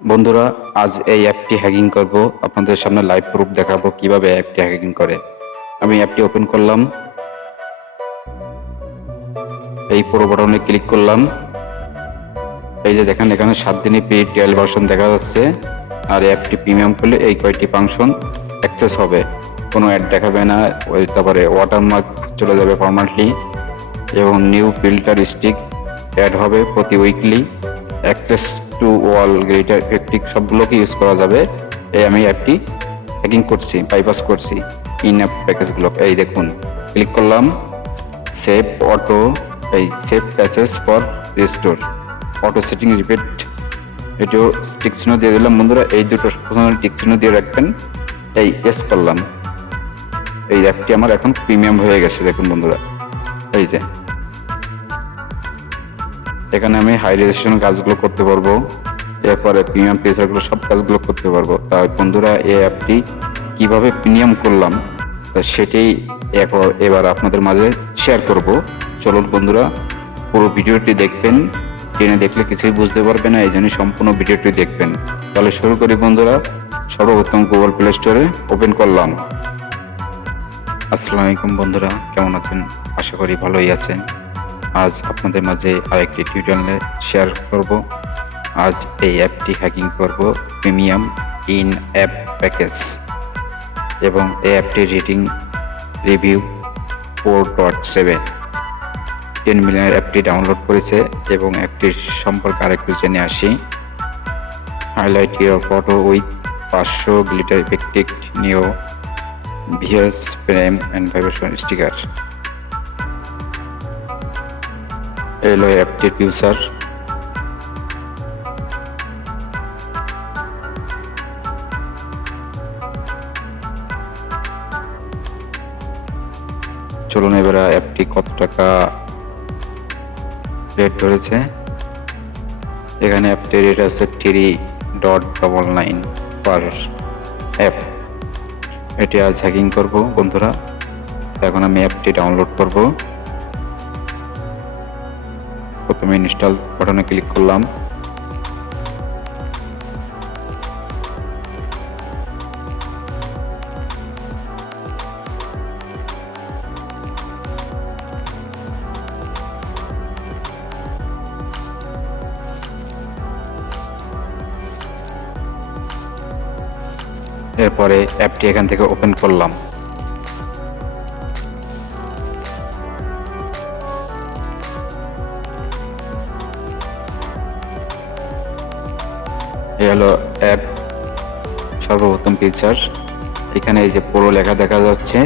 বন্ধুরা, আজ এই অ্যাপটি হ্যাকিং করব। আপনাদের সামনে লাইভ প্রুফ দেখাবো কিভাবে অ্যাপটি হ্যাকিং করে। আমি অ্যাপটি ওপেন করলাম, এই পুরো বাটনে ক্লিক করলাম। এই যে দেখেন এখানে 7 দিনের ফ্রি ট্রায়াল ভার্সন দেখা যাচ্ছে। আর অ্যাপটি প্রিমিয়াম করলে এই কয়টি ফাংশন অ্যাক্সেস হবে, কোনো অ্যাড দেখাবে না। তারপরে ওয়াটারমার্ক চলে যাবে পার্মানেন্টলি, এবং নিউ ফিল্টার স্টিক অ্যাড হবে প্রতি weekly. Access to all greater effective সবগুলোকে ইউজ করা যাবে। এই আমি অ্যাপটি হ্যাকিং করছি, বাইপাস করছি ইন অ্যাপ প্যাকেজগুলো। এই দেখুন, ক্লিক করলাম সেভ অটো, এই save patches for restore auto setting repeat, এটিও টিক চিহ্ন দিয়ে দিলাম। বন্ধুরা, এই দুটো টিক চিহ্ন দিয়ে রাখবেন। এই এস করলাম। এই অ্যাপটি আমার এখন প্রিমিয়াম হয়ে গেছে। দেখুন বন্ধুরা, এই যে এখানে আমি হাই রেজুলেশন কাজগুলো করতে পারবো, এরপরে প্রিমিয়াম ফিচারগুলো সব কাজগুলো করতে পারবো। তাই বন্ধুরা, এই অ্যাপটি কিভাবে প্রিমিয়াম করলাম সেটাই এবার আপনাদের মাঝে শেয়ার করব। চলুন বন্ধুরা, পুরো ভিডিওটি দেখবেন। টেনে দেখলে কিছুই বুঝতে পারবে না, এই জন্য সম্পূর্ণ ভিডিওটি দেখবেন। তাহলে শুরু করি বন্ধুরা। সর্বপ্রথম গুগল প্লে স্টোরে ওপেন করলাম। আসসালামু আলাইকুম বন্ধুরা, কেমন আছেন? আশা করি ভালোই আছেন। আজ আপনাদের মাঝে আরেকটি টিউটোরিয়াল শেয়ার করব। আজ এই অ্যাপটি হ্যাকিং করব প্রিমিয়াম ইন অ্যাপ প্যাকেজ, এবং এই অ্যাপটির রেটিং রিভিউ 4.7। 10 মিলিয়ন অ্যাপটি ডাউনলোড করেছে, এবং অ্যাপটির সম্পর্কে আরেকটু জেনে আসি। Highlight your photo with 500 glitter effective new VS frame and vibration sticker. এলো অ্যাপটির ফিউচার। চলুন এবার অ্যাপটি কত টাকা রেট ধরেছে। এখানে অ্যাপটির রেট আছে 3.99 পার অ্যাপ। এটি আজ হ্যাকিং করব বন্ধুরা। এখন আমি অ্যাপটি ডাউনলোড করব। প্রথমে ইনস্টল বাটনে ক্লিক করলাম। এরপরে অ্যাপটি এখান থেকে ওপেন করলাম। এই হলো অ্যাপ সর্বপ্রথম ফিচার। এখানে এই যে পুরো লেখা দেখা যাচ্ছে,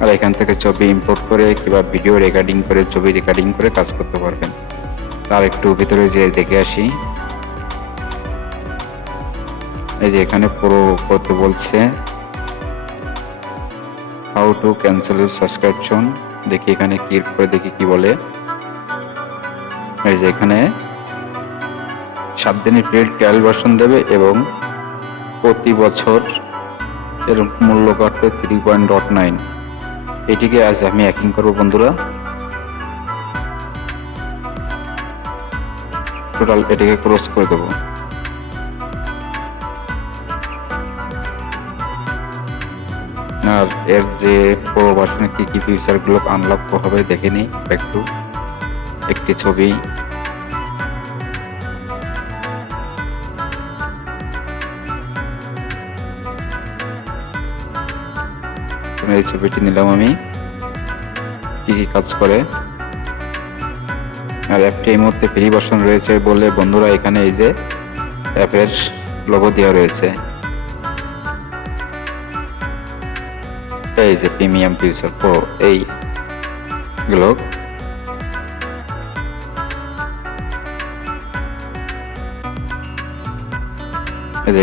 আর এখান থেকে ছবি ইম্পোর্ট করে কিংবা ভিডিও রেকর্ডিং করে, ছবি রেকর্ডিং করে কাজ করতে পারবেন। তার একটু ভিতরে যে দেখে আসি। এই যে এখানে পুরো করতে বলছে, হাউ টু ক্যান্সেল সাবস্ক্রিপশন। দেখি এখানে ক্লিক করে দেখি কি বলে। এই যে এখানে 7 দিনের ফ্রি ট্রায়াল ভার্সন দেবে, এবং প্রতি বছর এর মূল্য কাটবে 3.9। এটিকে আজ আমি হ্যাকিং করবো বন্ধুরা। টোটাল এটিকে ক্লোজ করে দেবো। আর এর যে পুরো ভার্সনে কি কি ফিচার গুলো আনলক হবে দেখে নিই একটু। একটি ছবি, এই ছবিটি নিলাম আমি। কি কি কাজ করে, আর অ্যাপটি এই মুহূর্তে ফ্রি ভার্সন রয়েছে বলে বন্ধুরা এখানে এই যে অ্যাপের লোগো দেওয়া রয়েছে। এই যে প্রিমিয়াম ফিচার প্রো, এইগুলো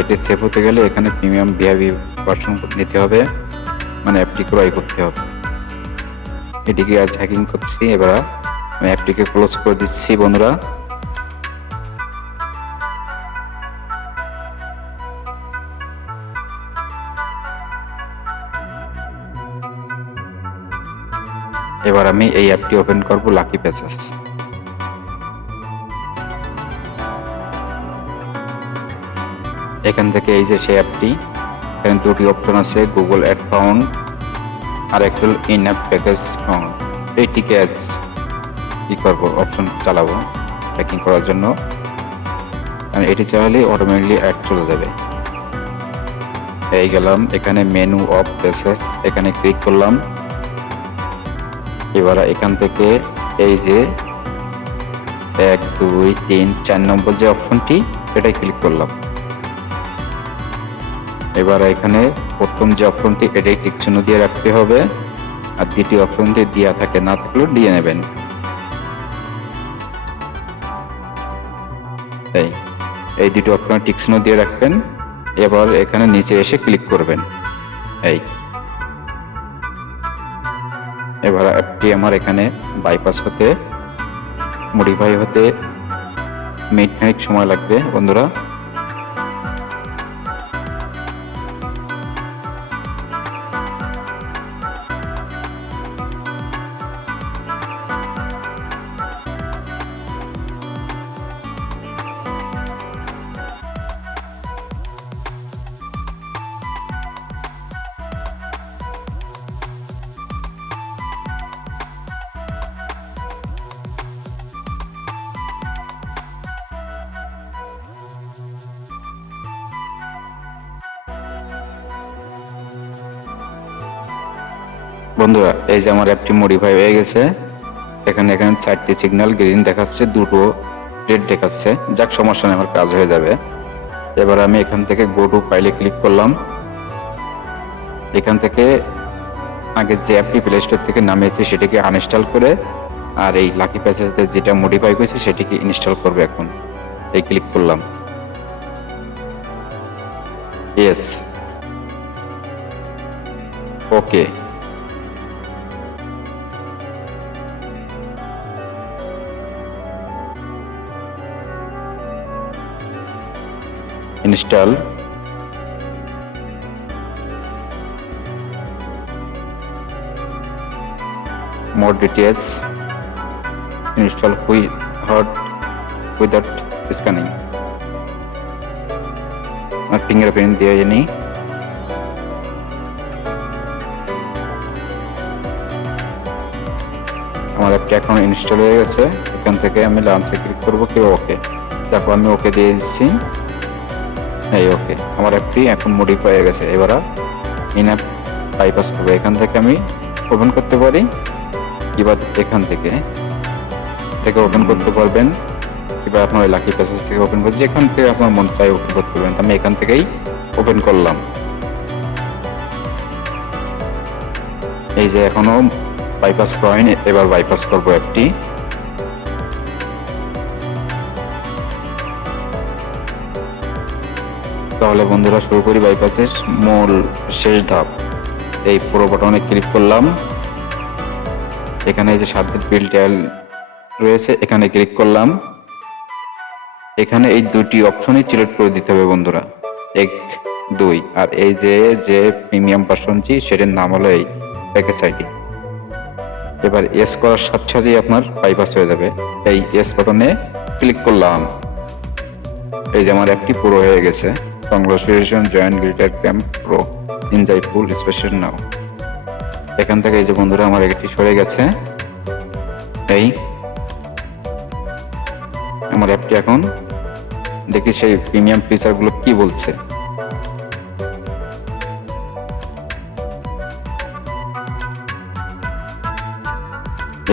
এটি সেভ হতে গেলে এখানে প্রিমিয়াম ভিআইপি ভার্সন নিতে হবে, মানে অ্যাপটি ক্রয় করতে হবে। এটিকে আজ হ্যাকিং করছি। এবার আমি অ্যাপটিকে ক্লোজ করে দিচ্ছি বন্ধুরা। এবার আমি এই অ্যাপটি ওপেন করব, লাকি প্যাচেস। এখান থেকে এই যে সেই অ্যাপটি, এখানে দুটি অপশন আছে, গুগল অ্যাড ফাউন্ড আর একটা ইন অ্যাপ প্যাকেজ ফাউন্ড। এইটিকে আজ কি করবো, অপশন চালাবো ট্র্যাকিং করার জন্য। এটি চালালে অটোমেটিকলি অ্যাড চলে যাবে। এই গেলাম এখানে মেনু অফ প্লেসেস, এখানে ক্লিক করলাম। এবার এখান থেকে এই যে 1 2 3 4 নম্বর যে অপশনটি, এটাই ক্লিক করলাম। এবার এখানে প্রথম যে অপশনটি, এটাই টিক চিহ্ন দিয়ে রাখতে হবে, আর দ্বিতীয় অপশনটি দেওয়া থাকে, না থাকলেও দিয়ে নেবেন। এই দুটো অপশন টিক চিহ্ন দিয়ে রাখবেন। এবার এখানে নিচে এসে ক্লিক করবেন। এবার অ্যাপটি আমার এখানে বাইপাস হতে, মডিফাই হতে মিনিট সময় লাগবে বন্ধুরা। বন্ধুরা এই যে আমার অ্যাপটি মডিফাই হয়ে গেছে। এখানে 4টি সিগন্যাল গ্রিন দেখাচ্ছে, দুটো রেড দেখাচ্ছে। যাক, সমস্যা নেই, আমার কাজ হয়ে যাবে। এবার আমি এখান থেকে গো টু ফাইলে ক্লিক করলাম। এখান থেকে আগে যে অ্যাপটি প্লে স্টোর থেকে নামিয়েছি সেটিকে আনইনস্টল করে, আর এই লাকি প্যাসেজে যেটা মডিফাই করেছি সেটিকে ইনস্টল করবে। এখন এই ক্লিক করলাম, ইয়েস, ওকে। install, more details, install without scanning, আর fingerprint দিয়ে নিই। আমার অ্যাপটি এখন ইনস্টল হয়ে গেছে। এখান থেকে আমি লঞ্চে ক্লিক করবো, কি ওকে। তারপর আমি ওকে দিয়ে দিচ্ছি। এই ওকে, আমার অ্যাপটি এখন মডিফাই হয়ে গেছে। এবার ইন অ্যাপ বাইপাস করবো। এখান থেকে আমি ওপেন করতে পারি। এবার এখান থেকে ওপেন করতে পারবেন, কিংবা আপনার ওই লাকি প্যাসেজ থেকে ওপেন করছি, এখান থেকে আপনার মন চাই ওপেন করতে পারবেন। আমি এখান থেকেই ওপেন করলাম। এই যে এখনো বাইপাস করা হয়নি, এবার বাইপাস করবো অ্যাপটি। তাহলে বন্ধুরা শুরু করি বাইপাসের মূল শেষ ধাপ। এই পুরো বাটনে ক্লিক করলাম। এখানে এই যে 7 দিন বিল্ড ট্রায়াল রয়েছে, এখানে ক্লিক করলাম। এখানে এই দুটি অপশনই সিলেক্ট করে দিতে হবে বন্ধুরা, 1 2। আর এই যে প্রিমিয়াম ভার্সনটি, সেটার নাম হলো এই প্যাকেজ আইডি। এবার এস করার সাথে সাথেই আপনার বাইপাস হয়ে যাবে। এই এস বাটনে ক্লিক করলাম। এই যে আমার অ্যাপটি পুরো হয়ে গেছে। Congratulation, join Glitter Camp Pro, enjoy full special now. এখান থেকে এই যে বন্ধুরা আমার একটি সরে গেছে। এই আমার অ্যাপটি এখন দেখি সেই প্রিমিয়াম ফিচার গুলো কি বলছে।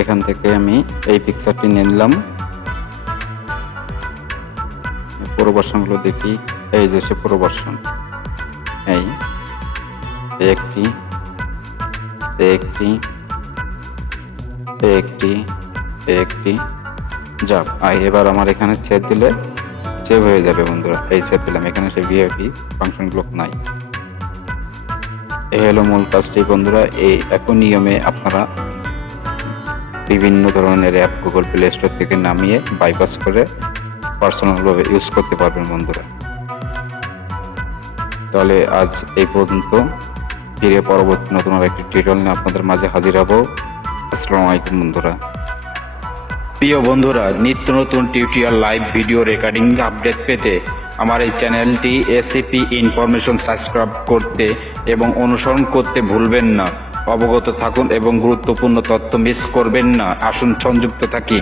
এখান থেকে আমি এই পিকচারটি নিয়ে নিলাম। পুরো ভার্সন গুলো দেখি। এই যে সে পুরো ভার্সন, এই একটি যাক। এবার আমার এখানে সেভ দিলে সেভ হয়ে যাবে বন্ধুরা। এই সেভ দিলাম, এখানে সেই ভিআইপি ফাংশন গুলো নাই। এই হলো মূল কাজটি বন্ধুরা। এই একই নিয়মে আপনারা বিভিন্ন ধরনের অ্যাপ গুগল প্লে স্টোর থেকে নামিয়ে বাইপাস করে পার্সোনাল ভাবে ইউজ করতে পারবেন বন্ধুরা। তাহলে আজ এই পর্যন্ত। ফিরে পরবর্তী নতুন আরেকটি টিউটোরিয়াল নিয়ে আপনাদের মাঝে হাজির হব। আসসালামু আলাইকুম বন্ধুরা। প্রিয় বন্ধুরা, নিত্য নতুন tutorial live video recording update পেতে আমার এই চ্যানেলটি SEP ইনফরমেশন সাবস্ক্রাইব করতে এবং অনুসরণ করতে ভুলবেন না। অবগত থাকুন এবং গুরুত্বপূর্ণ তথ্য মিস করবেন না। আসুন সংযুক্ত থাকি।